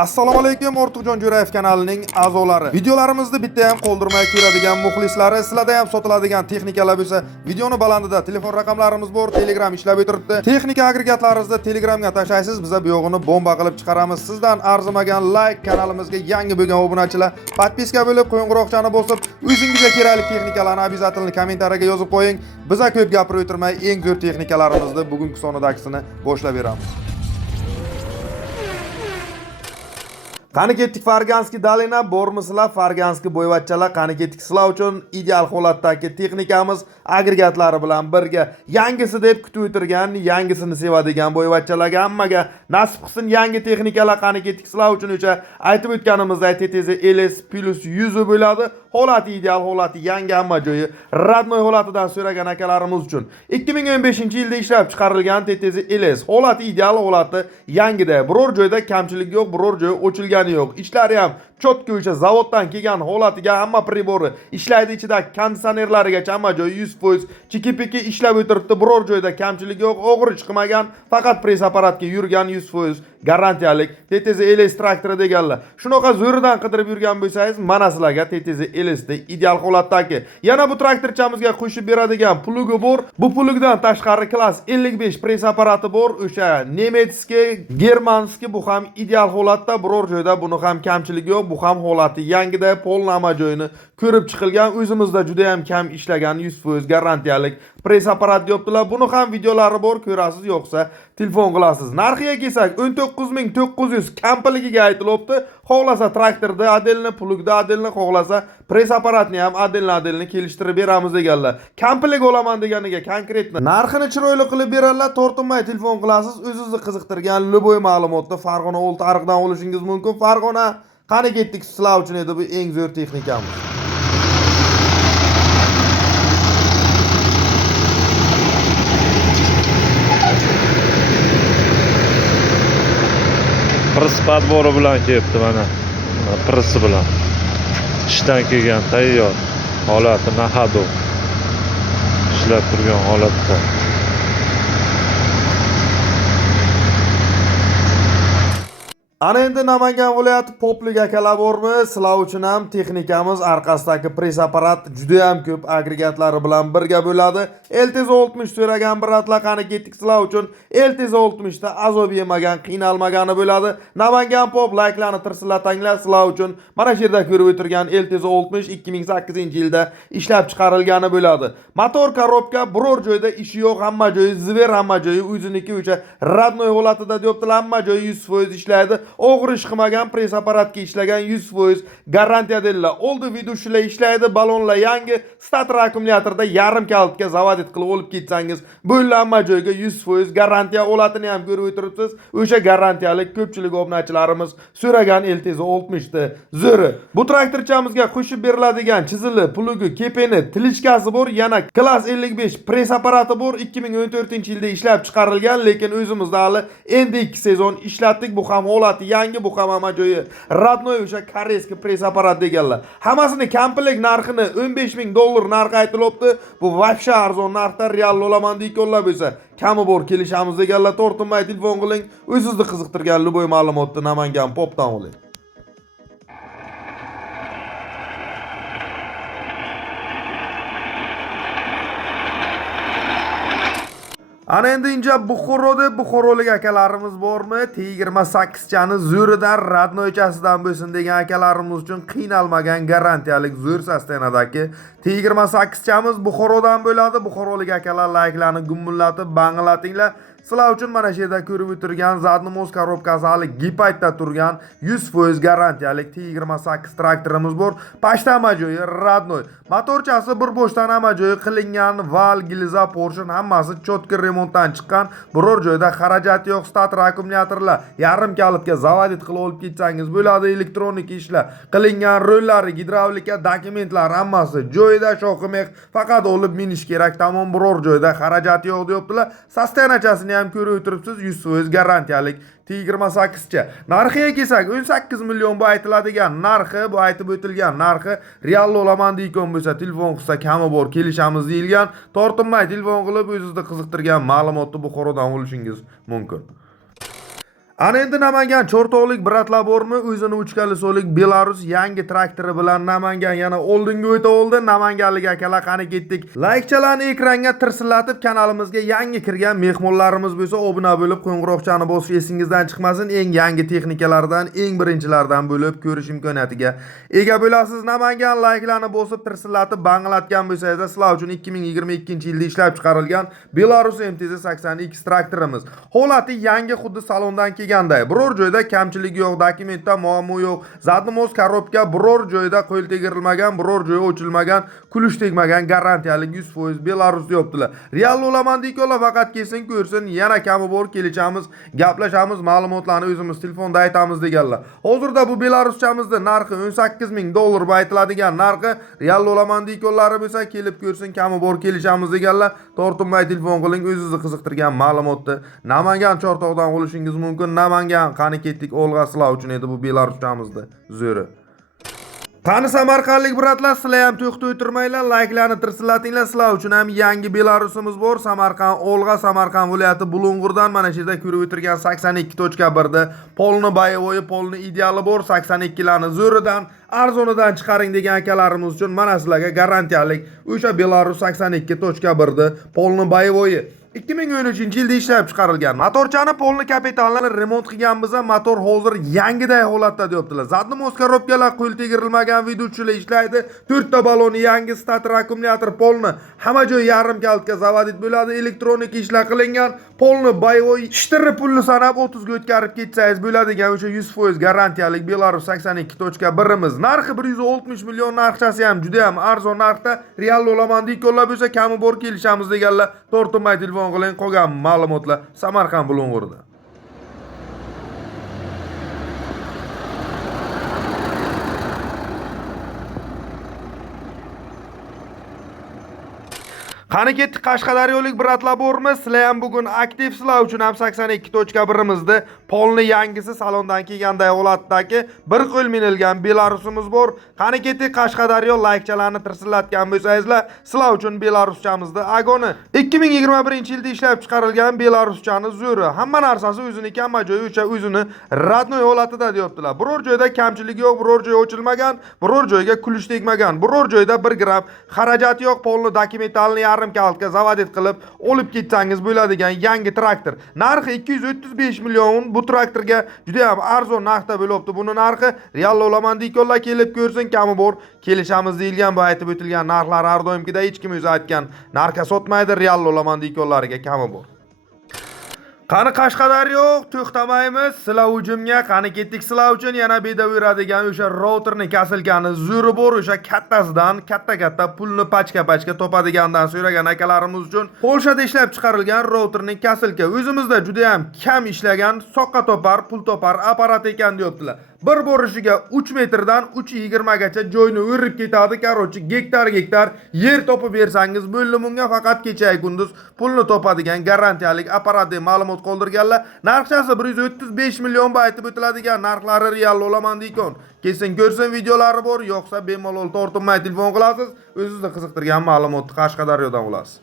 Assalomu alaykum, Ortiqjon Jo'rayev kanalining a'zolari. Videolarimizni bitta ham qoldirmay ko'radigan muxlislari, sizlarda ham sotiladigan texnikalar bo'lsa, videoni balandida telefon raqamlarimiz bor, Telegram ishlab o'tiribdi. Texnika agregatlaringizni Telegramga tashlaysiz, biz bu yog'ini bomba qilib chiqaramiz. Sizdan arzimagan like, kanalimizga yangi bo'lgan obunachilar podpiska bo'lib, qo'ng'iroqchani bosib, o'zingizga kerakli texnikalarni обязательно kommentariyaga yozib qo'ying. Biz ko'p gapirib o'tirmay, eng zo'r texnikalarimizni bugungi sonidagini boshlab beramiz. Qani ketdik Farganskiy Dalina, bormisizlar Farganskiy bo'yvachchalar, qani ketdik sizlar uchun ideal holatdagi texnikamiz agregatlari bilan birga yangisi deb kutib o'tirgan, yangisini sevadigan bo'yvachchalarga hammaga nasib qilsin yangi texnikalar qani ketdik sizlar uchun o'sha aytib o'tganimizdek TTZ LS plus 100 bo'ladi. Holati ideal, holati yangi, hamma joyi radnoy holatidan so'ragan akalarimiz uchun 2015-yilda ishlab chiqarilgan TTZ LS holati ideal, holati yangida. Biror joyda kamchilik yo'q, biror joyi o'chilgani yo'q. Ishlari ham chotki o'sha zavoddan kelgan holatiga, hamma pribori ishlaydi, ichidagi konditsionerlarigacha hamma joyi 100% chiki-piki ishlab o'tiribdi. Biror joyda kamchilik yo'q, o'g'ri chiqmagan, faqat press apparatga yurgan 100% garantiyalik TTZ LS traktori deganlar. Shunaqa zo'ridan qidirib yurgan bo'lsangiz, mana sizlarga TTZ LS da ideal holatdagi. Yana bu traktorchamizga qo'shib beradigan plugi bor. Bu plugdan tashqari klass 55 press apparati bor. O'sha nemetskiy, germanskiy, bu ham ideal holatda, biror joyda buni ham kamchilik yo'q. Bu ham holati yangida, polnama joyini ko'rib chiqilgan, o'zimizda juda ham kam ishlagan 100% garantiyalik press apparat deyaptilar. Buni ham videolari bor, ko'rasiz, yo'qsa telefon qilasiz. Narxiga kelsak 19900 kampligiga aytilibdi. Xohlasa traktorda adelni, plugda adelni, xohlasa press apparatni ham adelni kelishtirib beramiz deganlar. Kamplik olaman deganiga konkretni narxini chiroyli qilib beradilar. Tortinmay telefon qilasiz. O'zingizni qiziqtirgan liboy ma'lumotni Farg'ona Old Ariqdan olishingiz mumkin. Farg'ona qani ketdik sizlar uchun edi bu eng zo'r texnikamiz. Pris podbori bilan kelibdi mana. Prisi bilan. Ishdan kelgan tayyor. Holati nahado. Ishlab turgan holatda. Ana endi Namangan viloyati Poplik akalar bormi? Sizlar uchun ham texnikamiz orqasidagi press apparat juda ham ko'p agregatlari bilan birga bo'ladi. LTZ 60 so'ragan bratlar, qani ketdik sizlar uchun. LTZ 60 da azob yemagan, qiynalmagani bo'ladi. Namangan Pop like'larni tirsillatanglar sizlar uchun. Mana shu yerda ko'rib o'tirgan LTZ 60 2008-yilda ishlab chiqarilgani bo'ladi. Motor, korobka biror joyda ishi yo'q, hamma joyi ziver, hamma joyi o'ziniki o'sha radnoy holatida deyaptilar, hamma joyi 100% ishlaydi. O'g'ri chiqmagan, press apparatga ishlagan 100% garantiya dedilar. Oldi vidushlar ishlaydi, balonlar yangi, starter akkumulyatorda yarim kalitga zavodit qilib olib ketsangiz, bo'ldi hamma joyga 100% garantiya. Olatini ham ko'rib o'tiribsiz. O'sha garantiyalik ko'pchilik obunachilarimiz so'ragan LTZ 60 da zo'ri. Bu traktorchamizga qo'shib beriladigan chizili, plugi, kepeni, tilichkasi bor, yana klass 55 press apparati bor. 2014-yilda ishlab chiqarilgan, lekin o'zimizda hali endi 2 sezon ishlatdik. Bu ham holati yangi, bu ham hamma joyi radnoy o'sha koreyskiy press apparat deganlar. Hammasini komplik narxini $15000 narx aytilibdi. Bu vaqsha arzon narxda real olaman deydiganlar bo'lsa, kami bor kelishamiz deganlar. Tortinmay telefon qiling. O'zingizni qiziqtirgan liboy ma'lumotni Namangan Popdan oling. Ana endi inja Buxorolik akalarimiz bormi? T28 chani zo'ridan radnoychasidan bo'lsin degan akalarimiz uchun qiynalmagan garantiyalik zo'r sostenadagi T28 chamiz Buxorodan bo'ladi. Buxorolik akalar like'larni gumullatib, banglatinglar. Sizlar uchun mana shu yerda ko'rib o'tirgan zadnimoz korobkasi hali gipaytda turgan 100% garantiyalik T28 traktorimiz bor. Pashtama joyi radnoy. Motorchasi bir boshdan hamma joyi qilingan, val, gilza, portion hammasi chotki remontdan chiqqan. Biror joyda xarajat yo'q, starter akkumulyatorlar yarim kalitga zavodit qilib olib ketsangiz bo'ladi. Elektronik ishlar qilingan, rollari, gidravlika, dokumentlar hammasi joyida, shoximex faqat olib minish kerak. Tamom, biror joyda xarajat yo'q deyaptilar. Sostenachasini ham ko'rib o'tiribsiz, 100% garantiyalik T28 cha. Narxiga kelsak 18 million bu aytiladigan narxi, bu aytib o'tilgan narxi real olaman deydigan bo'lsa, telefon qilsa kami bor kelishamiz deyilgan. Tortinmay telefon qilib o'zingizni qiziqtirgan ma'lumotni Buxorodan olishingiz mumkin. Ana endi Namangan Cho'rtoqlik bratlar bormi? O'zini uchkali so'lik Belarus yangi traktori bilan Namangan yana oldinga o'ta oldi. Namanganlik akalar qani ketdik. Like-chalarni ekranga tirsillatib kanalimizga yangi kirgan mehmonlarimiz bo'lsa, obuna bo'lib qo'ng'iroqchani bosish esingizdan chiqmasin. Eng yangi texnikalardan, eng birinchilardan bo'lib ko'rish imkoniyatiga ega bo'lasiz. Namangan like-larni bosib tirsillatib banglatgan bo'lsangiz, sizlar uchun 2022-yilda ishlab chiqarilgan Belarus MTZ-80X traktorimiz. Holati yangi, xuddi salondan biror joyda kamchilik yo'q, dokumentda muammo yo'q, zadnimoz korobka biror joyda qo'l tegirilmagan, biror joyi ochilmagan, kulush tegmagan, garantiyalik 100% Belarus deyaptilar. Real olaman deykolar, faqat kelsin ko'rsin, yana kami bor, kelishamiz, gaplashamiz, ma'lumotlarni o'zimiz telefonda aytamiz deganlar. Hozirda bu Belaruschamizda narxi $18,000 aytiladigan narxi real olaman deykollari bo'lsa, kelib ko'rsin, kami bor, kelishamiz deganlar. Tortinmay telefon qiling, o'zingizni qiziqtirgan ma'lumotni Namangan Cho'rtoqdan olishingiz mumkin. Namangan qani ketdik Olg'a sizlar uchun edi bu Belaruschamizda zo'ri. Qani Samarqandlik bratlar, sizlar ham to'xtab o'tirmanglar, like-larni tirsillatinglar. Sizlar uchun ham yangi Belarusimiz bor. Samarqand Olg'a, Samarqand viloyati Bulung'urdan mana shu yerda ko'rib o'tirgan 82.1 da polni boyovoyi, polni ideali bor. 82 larni zo'ridan, arzonidan chiqaring degan akalarimiz uchun mana sizlarga garantiyalik o'sha Belarus 82.1 da polni boyovoyi 2013-yilda ishlab chiqarilgan. Motorchani polni kapitalini remont qilganmiz, motor hozir yangiday holatda deyaptilar. Zadnimoz korobkalar qo'l tegirilmagan, vidutchilar ishlaydi. 4 ta baloni yangi, stator akkumulyator polni hamma joy yarim kaltga zavodit bo'ladi, elektronik ishlar qilingan. Polni boyovoy ishtiri pulni sanab 30 ga o'tkazib ketsangiz bo'ladigan o'sha 100% garantiyalik Belarus 82.1imiz. Narxi 160 million, narxchasi ham juda ham arzon narxda. Real olaman deykolar bo'lsa, kami bor, kelishamiz deganlar. Tortinmay telefon qiling, qolgan ma'lumotlar Samarqand Bulung'urda. Qani ketdik Qashqadaryolik bratlar bormi? Sizlar ham bugun aktiv, sizlar uchun ham 82.1imizda polni yangisi salondan kelganday holatdagi bir qo'l minilgan Belarusimiz bor. Qani ketdik Qashqadaryo, like-chalarni tirsillatgan bo'lsangizlar, sizlar uchun Belaruschamizda agoni 2021-yilda ishlab chiqarilgan Belaruschani zo'ri. Hamma narsasi o'ziniki, hamma joyi o'sha o'zini radnoy holatida deyaptilar. Biror joyda kamchilik yo'q, biror joy ochilmagan, biror joyga kulush tegmagan, biror joyda 1 gram xarajat yo'q. Polni dokumentalni yarim kaltga zavodit qilib olib ketsangiz bo'ladigan yangi traktor. Narxi 235 million. Bu traktorga juda ham arzon narxda bo'lyapti. Buni narxi real olaman deykolar, kelib ko'rsin, kami bor, kelishamiz deyilgan, bu aytib o'tilgan narxlar har doimgidek hech kim o'zi aytgan narxga sotmaydi, real olaman deykollariga kami bor. Qani Qashqadaryo, to'xtamaymiz. Sizlar hujumga qani ketdik. Sizlar uchun yana bedaveradigan o'sha routerni kasilgani zo'ri bor, o'sha kattasidan katta pulni pachka topadigandan so'ragan akalarimiz uchun Polshada ishlab chiqarilgan routerning kasilka o'zimizda juda ham kam ishlagan, soqqa topar, pul topar apparat ekan deyaptilar. Bir borishiga 3 metrdan 3.20 gacha joyni o'rib ketadi. Qarochi gektar yer topib bersangiz bo'ldi, bunga faqat kecha kunduz pulni topadigan garantiyalik apparat deb ma'lumot qoldirganlar. Narxchasi 135 million aytib o'tiladigan narxlari real olaman deykon. Kesin ko'rsin, videolari bor, yo'qsa bemalol tortinmay telefon qilasiz, o'zingizni qiziqtirgan ma'lumotni Qashqadaryodan olasiz.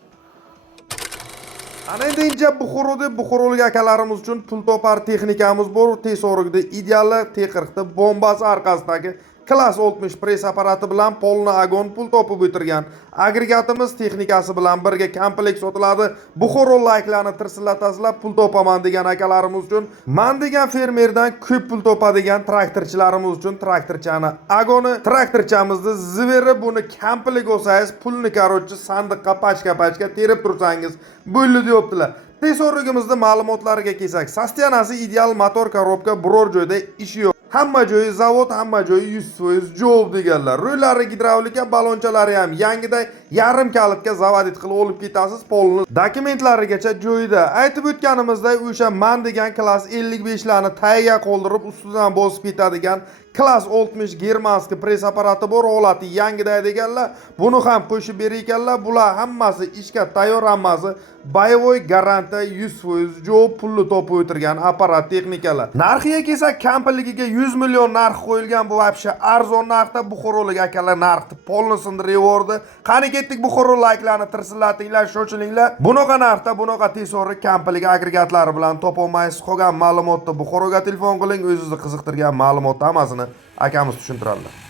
Ana endi inja Buxorolik akalarimiz uchun pul topar texnikamiz bor. T40da ideali, T40da bombasi orqasidagi Klass 60 press apparati bilan polni agon pul topib o'tirgan agregatimiz texnikasi bilan birga komplekt sotiladi. Buxoro like-larni tirsillatazlar, pul topaman degan akalarimiz uchun, men degan fermerdan ko'p pul topadigan traktorchilarimiz uchun traktorchani agoni, traktorchamizni ziveri, buni komplekt olsangiz pulni qarochi sandiqqa pachka terib tursangiz bo'ldi deyaptilar. Tesorligimizda ma'lumotlariga kelsak, sostiyanasi ideal, motor korobka biror joyda ishi yo'q. Hamma joyi zavod, hamma joyi 100% javob deganlar. Rollari gidravlika, balonchalari ham yangiday yarim kalitga zavodit qilib olib ketasiz. Polni dokumentlarigacha joyida. Aytib o'tganimizdek, o'sha man degan klass 55 larni tagiga qoldirib ustidan bosib ketadigan Klass 60 germanskiy press apparati bor, holati yangiday deganlar. Buni ham qo'shib berganlar. Bular hammasi ishga tayyor, hammasi boyovoy, garantiya 100% javob pulni topib o'tirgan apparat texnikalar. Narxiga kelsak, kampligiga 100 million narx qo'yilgan. Bu vobshe arzon narxda. Buxorolik akalar narxni polni sindirib yubordi. Qani ketdik, bu xorro like'larni tirsillatinglar, sho'chilinglar. Bunaqa narxda, bunaqa tesori kampilik agregatlari bilan topolmaysiz. Qolgan ma'lumotni bu xorroga telefon qiling, o'zingizni qiziqtirgan ma'lumotni hammasini akamiz tushuntiradilar.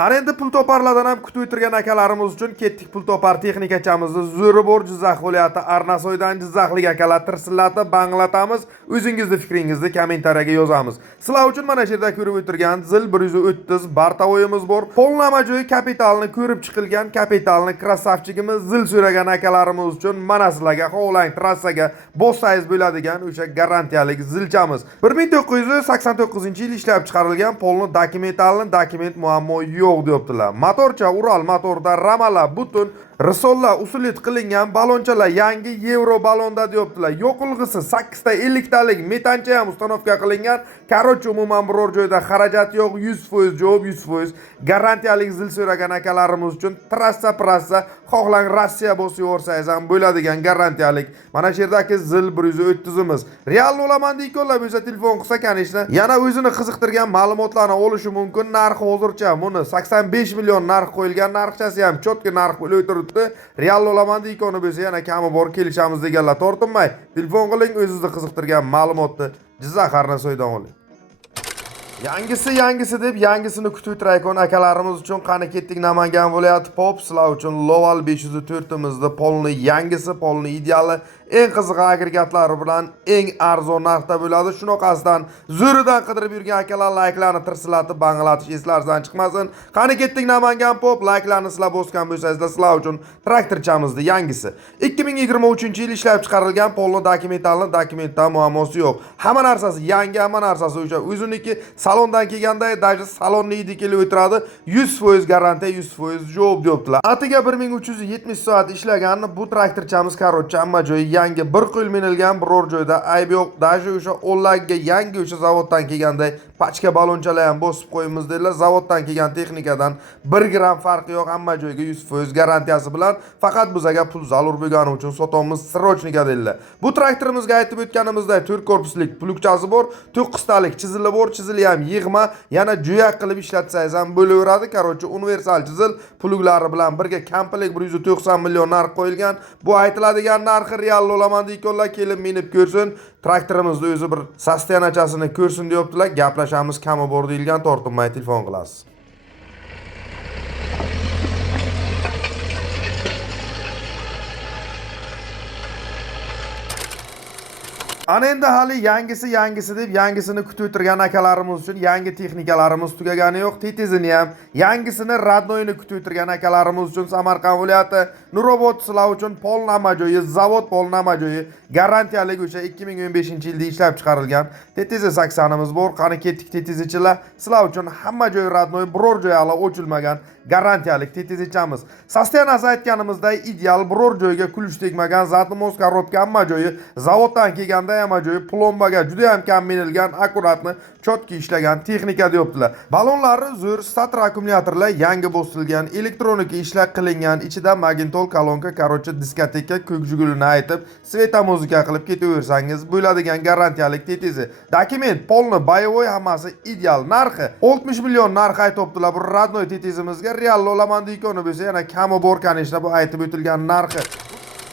Ana endi pul toparlardan ham kutib o'tirgan akalarimiz uchun ketdik pul topar texnikachamizni Zo'ribor Jizzax viloyati Arnasoydan jizzaxlik akalar tirsillatib banglatamiz. O'zingizni fikringizni kommentariyaga yozamiz. Sizlar uchun mana shu yerda ko'rib o'tirgan zil 130 bartavoyimiz bor. Polnama joyi kapitalni ko'rib chiqilgan kapitalni krasavchigimiz zil so'ragan akalarimiz uchun mana sizlarga xohlang trassaga bossangiz bo'ladigan o'sha garantiyalik zilchamiz. 1989-yil ishlab chiqarilgan polni dokument muammo yo'q deyaptilar. Motorcha Ural motorda ramalar butun risollar usulit qilingan balonchalar yangi Euro balonda deyaptilar. Yoqilg'isi 8 ta 50 talik metancha ham ustanovka qilingan. Короче, umuman biror joyda xarajat yo'q, 100% javob 100%. Garantiyalik zil so'ragan akalarimiz uchun trassa xohlang Rossiya bosib yorsangiz ham bo'ladigan garantiyalik. Mana shu yerdagi zil 130imiz. Real olaman deykolar bo'lsa telefon qilsa kanishni. Yana o'zini qiziqtirgan ma'lumotlarni olishi mumkin. Narxi hozircha buni 85 million narx qo'yilgan, narxchasi ham chotki narx qo'yilib turibdi. Real olaman deykoni bo'lsa yana kami bor kelishamiz deganlar tortinmay. Telefon qiling, o'zingizni qiziqtirgan ma'lumotni Jizzax Arnasoydan oling. Yangisi deb yangisini kutib o'tirayotgan akalarimiz uchun qani ketdik Namangan viloyati Pop sizlar uchun Loval 504imizda polni yangisi, polni ideali, eng qiziq agregatlari bilan eng arzon narxda bo'ladi. Shunaqasidan zo'ridan qidirib yurgan akalar like'larni tirsilatib banglatish eslaringizdan chiqmasin. Qani ketdik Namangan Pop, like'larni sizlar bosgan bo'lsangizlar sizlar uchun traktorchamizni yangisi. 2023-yil ishlab chiqarilgan polni dokumentda muammosi yo'q. Hamma narsasi yangi, hamma narsasi o'sha o'ziniki. Salondan kelganda даже salonni idi kelib o'tiradi. 100% garantiya, 100% javob deyaptilar. Atiga 1370 soat ishlagan bu traktorchamiz короче hamma joyi yangi, bir qo'l minilgan, biror joyda ayb yo'q. Даже o'sha o'nlarga yangi o'sha zavoddan kelganday pachka balonchalar ham bosib qo'yamiz dedilar. Zavoddan kelgan texnikadan 1 gram farqi yo'q, hamma joyga 100% garantiyasi bilan. Faqat bizga pul zarur bo'lgani uchun sotamiz srochnika dedilar. Bu traktorimizga aytib o'tganimizdek 4 korpuslik plugchasi bor, 9 talik chizili bor, chizili ham yig'ma, yana jo'yak qilib ishlatsangiz ham bo'laveradi. Короче, universal chizil pluglari bilan birga komplekt 190 million narx qo'yilgan. Bu aytiladigan narxi real olaman deykonlar, kelib minib ko'rsin. Traktorimizni o'zi bir sostenachasini ko'rsin deyaptilar. Gaplashamiz kami bor deyilgan, tortinmay telefon qilasiz. Ana endi hali yangisi deb yangisini kutib o'tirgan akalarimiz uchun yangi texnikalarimiz tugagani yo'q. Tetizini ham yangisini radnoyini kutib o'tirgan akalarimiz uchun Samarqand viloyati Nurobod sizlar uchun polnama joyi, zavod polnama joyi, garantiyalik o'sha 2015-yilda ishlab chiqarilgan Tetizi 80imiz bor. Qani ketdik tetizichilar, sizlar uchun hamma joy radnoy, biror joy hali o'chilmagan garantiyalik tetizichamiz. Sostenasi aytganimizday ideal, biror joyga kulush tegmagan, zatmos korobka hamma joyi zavoddan kelganda hamma joyi plombaga juda ham kam minilgan, akkuratni chotki ishlagan texnika deyaptilar. Balonlari zo'r, stator akkumulyatorlar yangi bosilgan, elektronika ishlar qilingan, ichida magnitol kolonka, короче, diskoteka ko'kjugulini aytib, sveta muzika qilib ketaversangiz bo'ladigan garantiyalik tetizi. Dokument polni boyovoy, hammasi ideal. Narxi 60 million narx aytibdilar bu radnoy tetizimizga. Real olaman deykoni bo'lsa yana kami bor kanishda bu aytib o'tilgan narxi.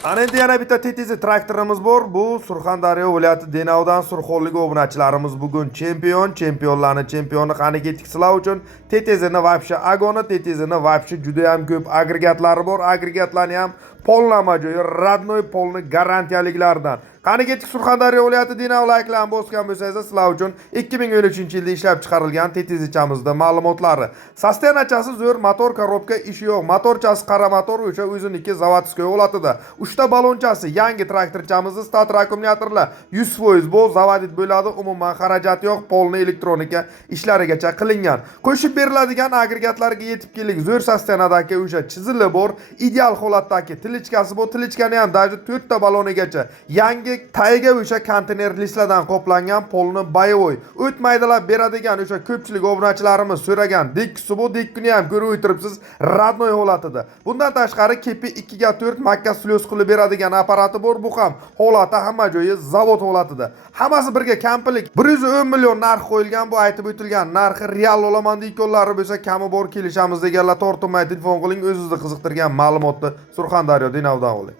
Ana endi yana bitta tetizi traktorimiz bor. Bu Surxondaryo viloyati Denavdan surxonlik obunachilarimiz bugun chempionlarning chempioni. Qani ketdik sizlar uchun tetizini vapsha agoni, tetizini vapsha juda ham ko'p agregatlari bor. Agregatlarni ham polnama joyi, radnoy polni garantiyaliklaridan. Qani ketdik Surxondaryo viloyati Denav like'larni bosgan bo'lsangiz sizlar uchun 2013-yilda ishlab chiqarilgan tetizichamizda ma'lumotlari. Sostenachasi zo'r, motor korobka ishi yo'q. Motorchasi qara motor, o'sha o'ziniki zavodskoy holatida. 3 ta balonchasi yangi traktorchamizni, stator akkumulyatorlar 100% bu zavodit bo'ladi. Umuman xarajat yo'q, polni elektronika ishlarigacha qilingan. Qo'shib beriladigan agregatlarga yetib keling. Zo'r sostenadagi o'sha chizili bor, ideal holatdagi tilichkasi bu tilichkani ham даже 4 ta balonigacha yangi tayiga o'sha konteyner listlardan qoplangan polni boyovoy o'tmaydilar beradigan o'sha ko'pchilik obunachilarimiz so'ragan dekkisi bu dekkini ham ko'rib o'tiribsiz radnoy holatida. Bundan tashqari kepi 2/4 makka slyoz qilib beradigan apparati bor, bu ham holati hamma joyi zavod holatida. Hammasi birga kampilik 110 million narx qo'yilgan. Bu aytib o'tilgan narxi real olaman deykonlari bo'lsa kami bor kelishamiz deganlar tortinmay telefon qiling, o'zingizni qiziqtirgan ma'lumotni Surxondaryo Dinovdan oling.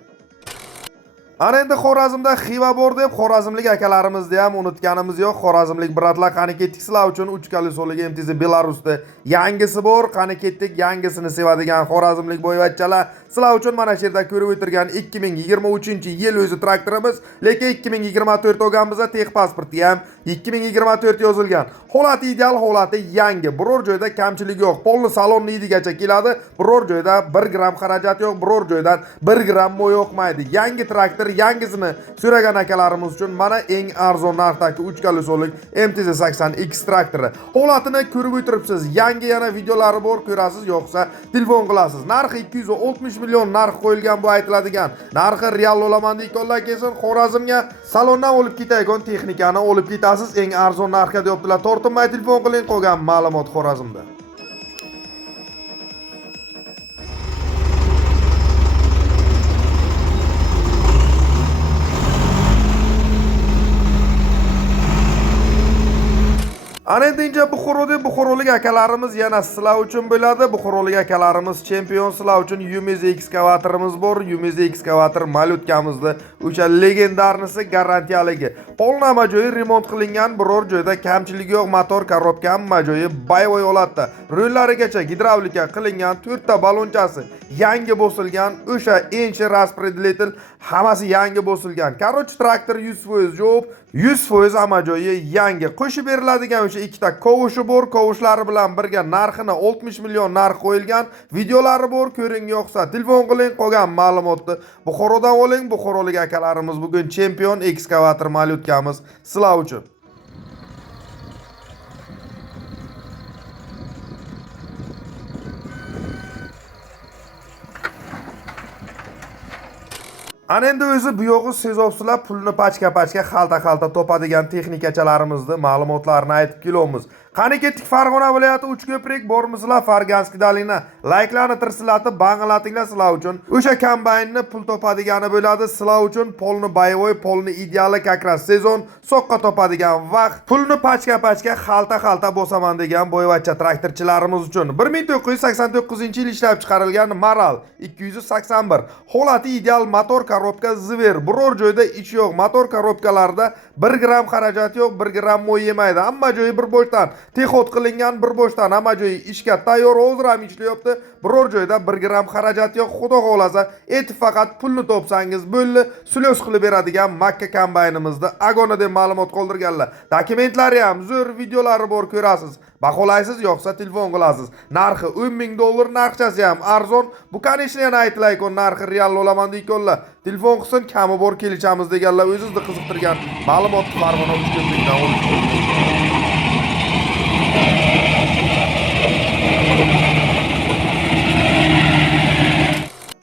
Ana endi Xorazmda Xiva bor deb xorazmlik akalarimizni ham unutganimiz yo'q. Xorazmlik bratlar qani ketdik sizlar uchun 3 kolesoli MTZ Belarusda yangisi bor. Qani ketdik yangisini sevadigan xorazmlik boyvachchalar sizlar uchun mana shu yerda ko'rib o'tirgan 2023-yil o'zi traktorimiz, lekin 2024 olganmizda tex pasporti ham 2024 yozilgan. Holati ideal, holati yangi. Biror joyda kamchilik yo'q. Polni salonni idigacha keladi. Biror joyda 1 gram xarajat yo'q, biror joydan 1 gram mo'y yo'qmaydi. Yangi traktor yangisini so'ragan akalarimiz uchun mana eng arzon narxdagi 3 kolesoli MTZ 80X traktori. Holatini ko'rib o'tiribsiz. Yangi yana videolari bor, ko'rasiz, yo'qsa telefon qilasiz. Narxi 260 million narx qo'yilgan bu aytiladigan. Narxi real olaman deykonlar kelsin Xorazmga salondan olib ketayotgan texnikani olib ketasiz eng arzon narxga deyaptilar. Tortinmay telefon qiling, qolgan ma'lumot Xorazmda. Ana endi Buxorolik akalarimiz yana sizlar uchun bo'ladi. Buxorolik akalarimiz chempion, sizlar uchun Yumez ekskavatorimiz bor. Yumez ekskavator malutkamizni o'sha legendarnisi garantiyaligi. Polnama joyi remont qilingan, biror joyda kamchilik yo'q, motor, korobka hamma joyi boyovoy holatda. Rullarigacha gidravlika qilingan, 4 ta balonchasi yangi bosilgan, o'sha enchi raspredletel hammasi yangi bosilgan. Короче, traktor 100% javob, 100% hamma joyi yangi. Qo'shib beriladigan o'sha ikkita kovushi bor, kovushlari bilan birga narxini 60 million narx qo'yilgan. Videolari bor, ko'ring, yo'qsa telefon qiling, qolgan ma'lumotni Buxorodan oling. Buxorolik akalarimiz bugun chempion ekskavator malutkamiz sizlar uchun. Ana endi o'zi bu yog'i sezovsizlar pulni pachka-pachka, xalta-xalta topadigan texnikachalarimizni ma'lumotlarini aytib kelamiz. Qani ketdik Farg'ona viloyati Uchko'prik bormisizlar Farganskiy dolina. Layklarni tirsilatib, bang'alatinglar sizlar uchun. O'sha kombaynni pul topadigani bo'ladi sizlar uchun. Polni boyovoy, polni ideali kakras sezon, soqqa topadigan vaqt. Pulni pachka-pachka, xalta-xalta bosaman degan boyvachcha traktorchilarimiz uchun 1989-yil ishlab chiqarilgan Maral 281. Holati ideal, motor, korobka ziver. Biror joyda ish yo'q. Motor korobkalarda 1 gram xarajat yo'q, 1 gram mo'y yemaydi. Hamma joyi bir boshdan texot qilingan, bir boshdan hamma joyi ishga tayyor, hozir ham ishlayapti. Biror joyda 1 gram xarajat yo'q. Xudo xolasa, faqat pulni topsangiz bo'ldi. Slyoz qilib beradigan makka kombaynimizda agona deb ma'lumot qoldirganlar. Dokumentlari ham zo'r, videolari bor, ko'rasiz. Baholaysiz, yo'qsa telefon qilasiz. Narxi 10 ming dollar, narxchasi ham arzon. Bu kanishni yana aytlayman, narxi real olaman deykonlar. Telefon qilsin, kami bor kelishamiz deganlar o'zingizni qiziqtirgan ma'lumotni Farg'ona Uchko'prikdan olib.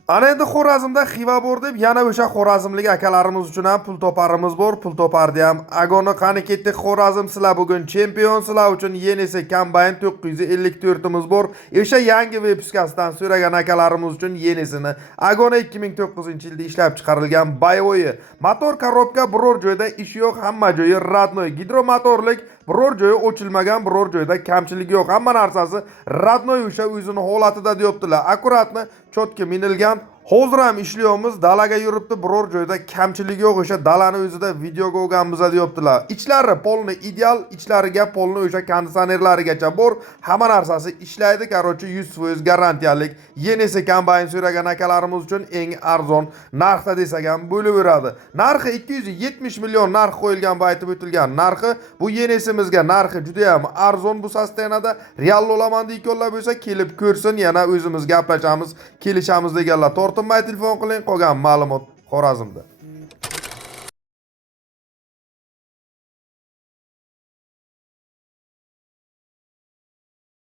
Ana endi Xorazmda Xiva bor deb yana o'sha xorazmlik akalarimiz uchun ham pul toparimiz bor. Pul topardi ham agoni qani ketdik Xorazm, sizlar bugun chempion, sizlar uchun yenisi kombayn 954 imiz bor. O'sha yangi veb-uskasidan so'ragan akalarimiz uchun yenisini agoni 2009-yilda ishlab chiqarilgan boyovoyi. Motor, korobka biror joyda ish yo'q, hamma joyi radnoy, gidromotorlik, biror joyi ochilmagan, biror joyda kamchilik yo'q. Hamma narsasi radnoy o'sha o'zini holatida deyaptilar. Akkuratni chotga minilgan. Hozir ham ishlayapmiz, dalaga yuribdi, biror joyda kamchilik yo'q, o'sha dalani o'zida videoga olganmiz deyaptilar. Ichlari polni ideal, ichlariga polni o'sha konditsionerlarigacha bor, hamma narsasi ishlaydi. Короче, 100% garantiyalik. Yenisi kombayn so'ragan akalarimiz uchun eng arzon narxda desak ham bo'laveradi. Narxi 270 million narx qo'yilgan bu aytib o'tilgan. Narxi bu yenisimizga narxi juda ham arzon bu sostenada. Real olaman deykonlar bo'lsa, kelib ko'rsin, yana o'zimiz gaplashamiz, kelishamiz deganlar. Tortinmay telefon qiling, qolgan ma'lumot Xorazmda.